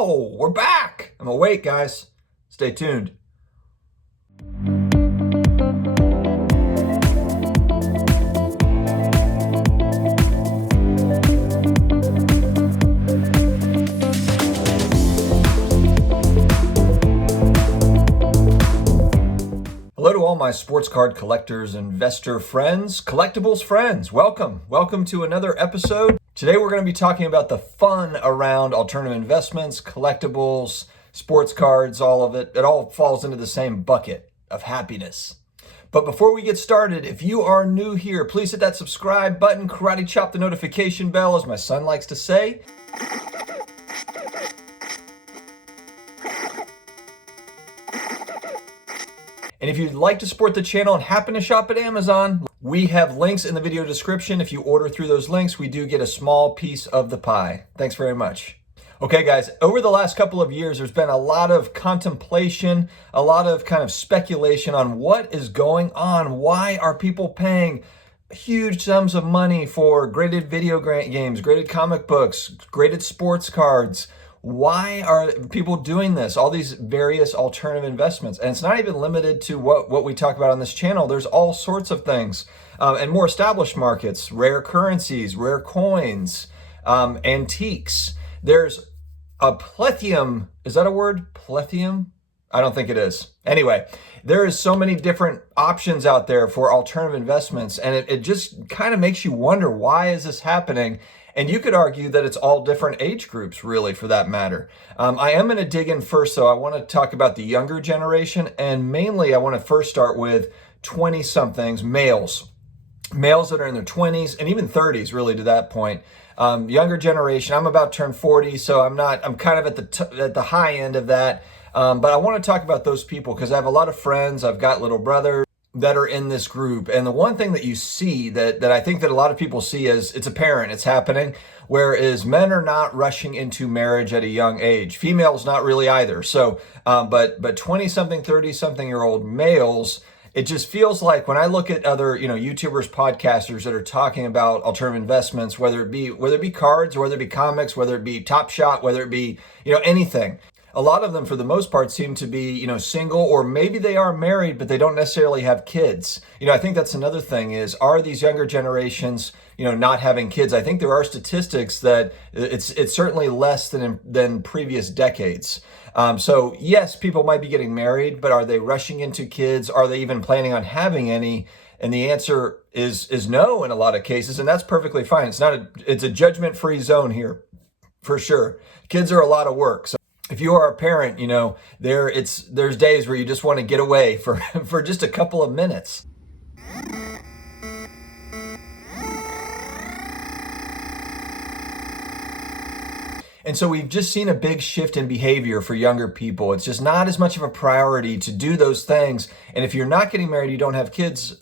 Whoa, we're back. I'm awake, guys. Stay tuned. Hello to all my sports card collectors, investor friends, collectibles friends. Welcome. Welcome to another episode. Today we're going to be talking about the fun around alternative investments, collectibles, sports cards, all of it. It all falls into the same bucket of happiness. But before we get started, if you are new here, please hit that subscribe button, karate chop the notification bell, as my son likes to say. And if you'd like to support the channel and happen to shop at Amazon, we have links in the video description. If you order through those links, we do get a small piece of the pie. Thanks very much. Okay, guys, over the last couple of years, there's been a lot of contemplation, a lot of kind of speculation on what is going on. Why are people paying huge sums of money for graded video games, graded comic books, graded sports cards? Why are people doing this? All these various alternative investments. And it's not even limited to what we talk about on this channel. There's all sorts of things. And more established markets, rare currencies, rare coins, antiques. There's a plethysm. Is that a word? Plethysm? I don't think it is. Anyway, there is so many different options out there for alternative investments. And it just kind of makes you wonder, why is this happening? And you could argue that it's all different age groups, really, for that matter. I am going to dig in first, though. I want to talk about the younger generation. And mainly, I want to first start with 20-somethings, males. Males that are in their 20s and even 30s, really, to that point. Younger generation, I'm about to turn 40, so I'm kind of at the high end of that. But I want to talk about those people because I have a lot of friends. I've got little brothers that are in this group. And the one thing that you see that I think that a lot of people see is it's apparent, it's happening, whereas men are not rushing into marriage at a young age. Females not really either. So, but 20-something, 30-something-year-old males, it just feels like when I look at other, YouTubers, podcasters that are talking about alternative investments, whether it be cards, whether it be comics, whether it be Top Shot, whether it be, anything. A lot of them, for the most part, seem to be, single, or maybe they are married, but they don't necessarily have kids. I think that's another thing is, are these younger generations, not having kids? I think there are statistics that it's certainly less than previous decades. So yes, people might be getting married, but are they rushing into kids? Are they even planning on having any? And the answer is no in a lot of cases, and that's perfectly fine. It's a judgment-free zone here, for sure. Kids are a lot of work. So if you are a parent, there's days where you just want to get away for just a couple of minutes. And so we've just seen a big shift in behavior for younger people. It's just not as much of a priority to do those things. And if you're not getting married, you don't have kids,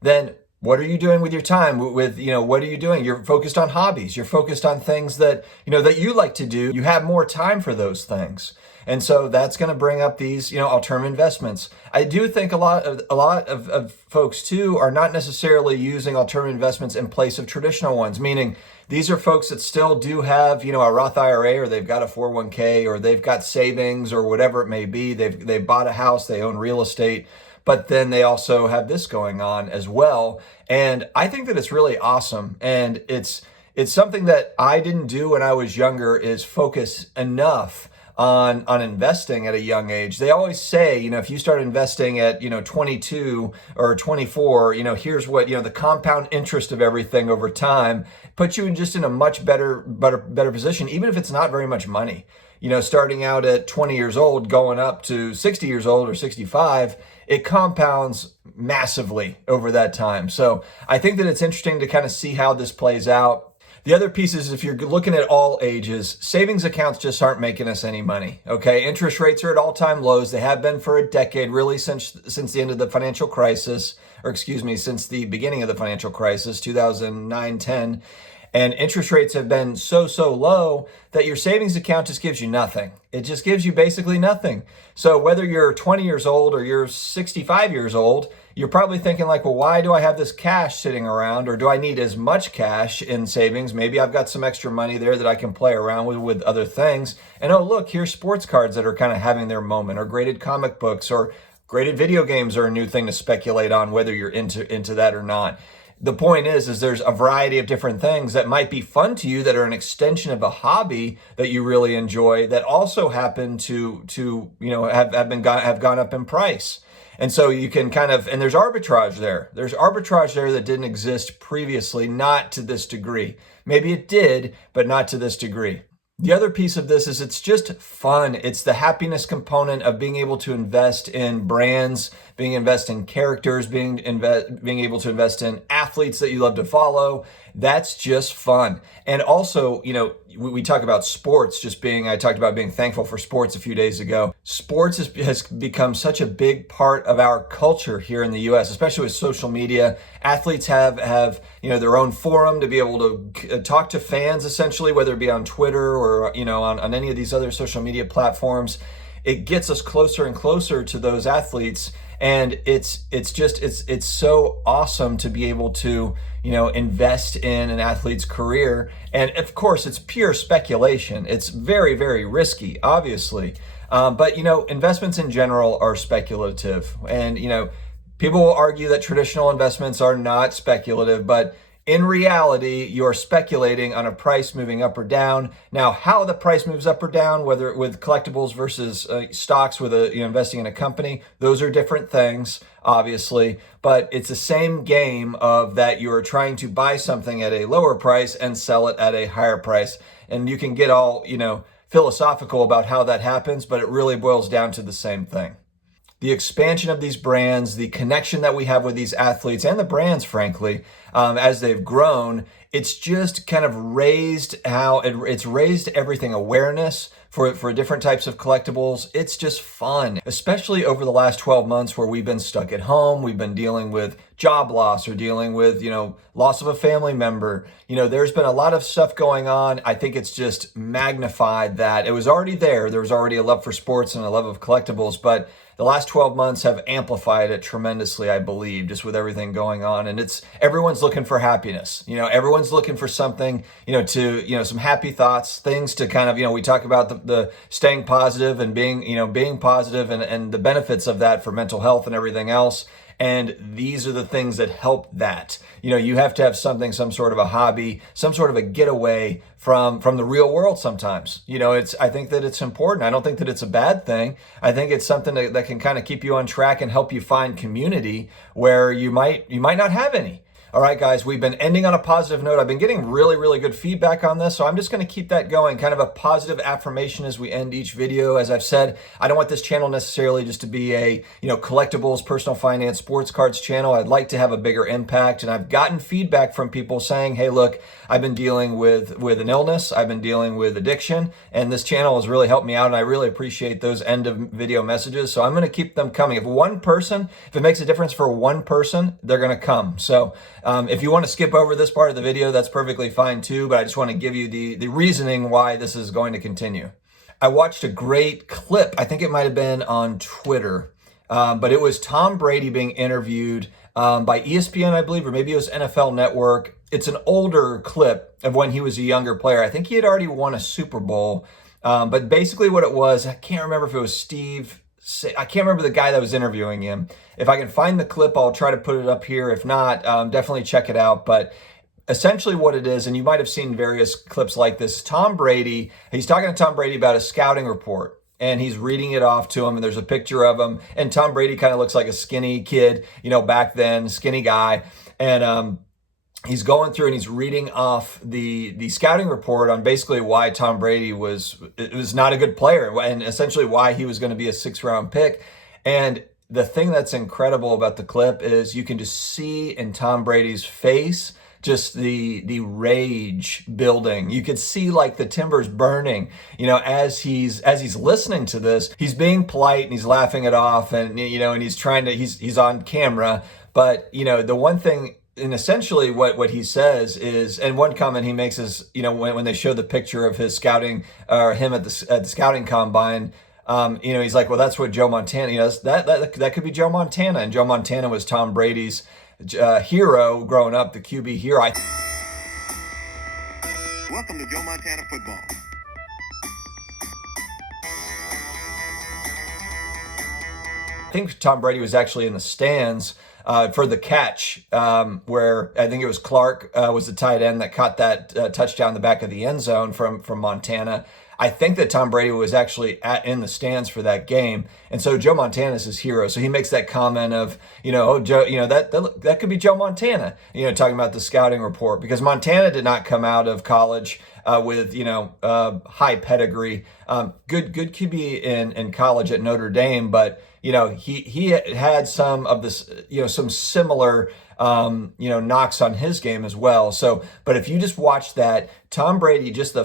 then what are you doing with your time? What are you doing? You're focused on hobbies. You're focused on things that you like to do. You have more time for those things. And so that's going to bring up these, alternative investments. I do think a lot of folks too are not necessarily using alternative investments in place of traditional ones, meaning these are folks that still do have, a Roth IRA, or they've got a 401k, or they've got savings, or whatever it may be. They've bought a house, they own real estate, but then they also have this going on as well. And I think that it's really awesome. And it's something that I didn't do when I was younger, is focus enough on investing at a young age. They always say, if you start investing at, 22 or 24, here's what, the compound interest of everything over time puts you in a much better position, even if it's not very much money. Starting out at 20 years old, going up to 60 years old or 65, it compounds massively over that time. So I think that it's interesting to kind of see how this plays out. The other piece is, if you're looking at all ages, savings accounts just aren't making us any money, okay? Interest rates are at all-time lows. They have been for a decade, really since the end of the financial crisis, since the beginning of the financial crisis, 2009, 10. And interest rates have been so low that your savings account just gives you nothing. It just gives you basically nothing. So whether you're 20 years old or you're 65 years old, you're probably thinking like, well, why do I have this cash sitting around, or do I need as much cash in savings? Maybe I've got some extra money there that I can play around with other things. And oh, look, here's sports cards that are kind of having their moment, or graded comic books, or graded video games are a new thing to speculate on, whether you're into that or not. The point is there's a variety of different things that might be fun to you that are an extension of a hobby that you really enjoy, that also happen to have gone up in price. And so you can and there's arbitrage there. There's arbitrage there that didn't exist previously, not to this degree. Maybe it did, but not to this degree. The other piece of this is it's just fun. It's the happiness component of being able to invest in brands, invest in characters, being able to invest in athletes that you love to follow. That's just fun. And also, we talk about sports I talked about being thankful for sports a few days ago. Sports has become such a big part of our culture here in the US, especially with social media. Athletes have their own forum to be able to talk to fans, essentially, whether it be on Twitter or, on any of these other social media platforms. It gets us closer and closer to those athletes. And it's so awesome to be able to, invest in an athlete's career. And of course, it's pure speculation. It's very, very risky, obviously. But investments in general are speculative. And, people will argue that traditional investments are not speculative, but in reality, you're speculating on a price moving up or down. Now, how the price moves up or down, whether with collectibles versus stocks with investing in a company, those are different things, obviously. But it's the same game of that you're trying to buy something at a lower price and sell it at a higher price. And you can get all, philosophical about how that happens, but it really boils down to the same thing. The expansion of these brands, the connection that we have with these athletes and the brands, frankly, as they've grown, it's just kind of raised it's raised everything awareness for different types of collectibles. It's just fun, especially over the last 12 months where we've been stuck at home. We've been dealing with job loss or dealing with, loss of a family member. There's been a lot of stuff going on. I think it's just magnified that. It was already there. There was already a love for sports and a love of collectibles, but the last 12 months have amplified it tremendously, I believe, just with everything going on. And everyone's looking for happiness. Everyone's looking for something, some happy thoughts, things to kind of, we talk about the staying positive and being positive and the benefits of that for mental health and everything else. And these are the things that help that. You have to have something, some sort of a hobby, some sort of a getaway from the real world sometimes. I think that it's important. I don't think that it's a bad thing. I think it's something that can kind of keep you on track and help you find community where you might not have any. All right, guys, we've been ending on a positive note. I've been getting really, really good feedback on this, so I'm just going to keep that going, kind of a positive affirmation as we end each video. As I've said, I don't want this channel necessarily just to be a, collectibles, personal finance, sports cards channel. I'd like to have a bigger impact, and I've gotten feedback from people saying, hey, look, I've been dealing with an illness, I've been dealing with addiction, and this channel has really helped me out, and I really appreciate those end of video messages, so I'm going to keep them coming. If it makes a difference for one person, they're going to come. So if you want to skip over this part of the video, that's perfectly fine too, but I just want to give you the reasoning why this is going to continue. I watched a great clip, I think it might have been on Twitter, but it was Tom Brady being interviewed by ESPN, I believe, or maybe it was NFL Network. It's an older clip of when he was a younger player. I think he had already won a Super Bowl, but basically what it was, I can't remember if it was I can't remember the guy that was interviewing him. If I can find the clip, I'll try to put it up here. If not, definitely check it out. But essentially what it is, and you might have seen various clips like this, Tom Brady, he's talking to Tom Brady about a scouting report. And he's reading it off to him, and there's a picture of him. And Tom Brady kind of looks like a skinny kid, back then, skinny guy. And he's going through and he's reading off the scouting report on basically why Tom Brady was not a good player and essentially why he was going to be a 6th-round pick. And the thing that's incredible about the clip is you can just see in Tom Brady's face just the rage building. You could see like the timbers burning, as he's listening to this. He's being polite and he's laughing it off, and and he's on camera. But the one thing, and essentially what he says is, and one comment he makes is, when they show the picture of his scouting, or him at the scouting combine, He's like, well, that's what Joe Montana, that could be Joe Montana. And Joe Montana was Tom Brady's hero growing up, the QB hero. Welcome to Joe Montana football. I think Tom Brady was actually in the stands for the catch, where I think it was Clark was the tight end that caught that touchdown in the back of the end zone from Montana. I think that Tom Brady was actually in the stands for that game, and so Joe Montana is his hero. So he makes that comment of, oh, Joe, that could be Joe Montana, talking about the scouting report, because Montana did not come out of college with high pedigree, good QB in college at Notre Dame, but he had some of this, some similar knocks on his game as well. So, but if you just watch that, Tom Brady, just the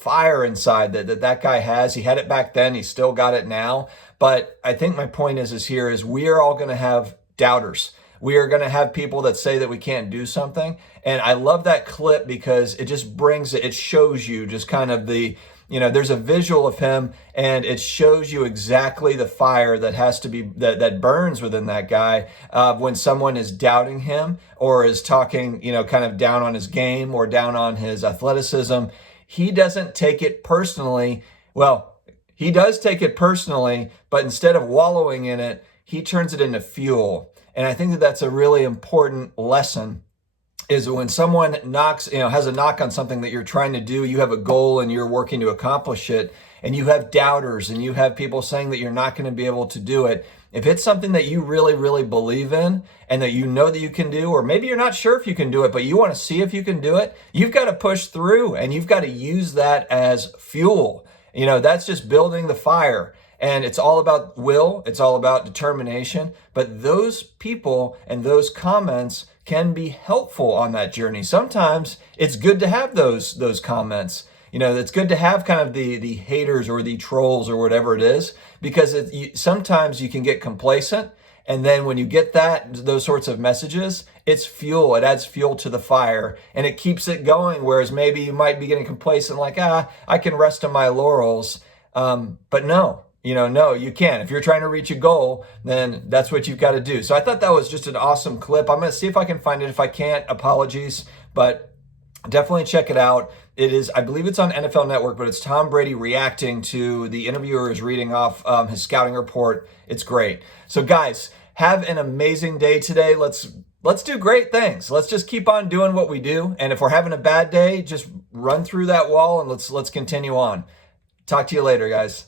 fire inside that guy has, he had it back then, he's still got it now. But I think my point is we are all going to have doubters. We are going to have people that say that we can't do something. And I love that clip because it just it shows you just kind of there's a visual of him, and it shows you exactly the fire that has to be, that burns within that guy when someone is doubting him or is talking, kind of down on his game or down on his athleticism. He doesn't take it personally. Well, he does take it personally, but instead of wallowing in it, he turns it into fuel. And I think that that's a really important lesson, is when someone has a knock on something that you're trying to do, you have a goal and you're working to accomplish it, and you have doubters and you have people saying that you're not going to be able to do it. If it's something that you really, really believe in and that you know that you can do, or maybe you're not sure if you can do it, but you want to see if you can do it, you've got to push through and you've got to use that as fuel. That's just building the fire. And it's all about will. It's all about determination. But those people and those comments can be helpful on that journey. Sometimes it's good to have those comments. It's good to have kind of the haters or the trolls or whatever it is, because sometimes you can get complacent. And then when you get those sorts of messages, it's fuel. It adds fuel to the fire and it keeps it going. Whereas maybe you might be getting complacent, like, I can rest on my laurels. But no. No, you can't. If you're trying to reach a goal, then that's what you've got to do. So I thought that was just an awesome clip. I'm going to see if I can find it. If I can't, apologies, but definitely check it out. I believe it's on NFL Network, but it's Tom Brady reacting to the interviewer is reading off his scouting report. It's great. So guys, have an amazing day today. Let's do great things. Let's just keep on doing what we do. And if we're having a bad day, just run through that wall and let's continue on. Talk to you later, guys.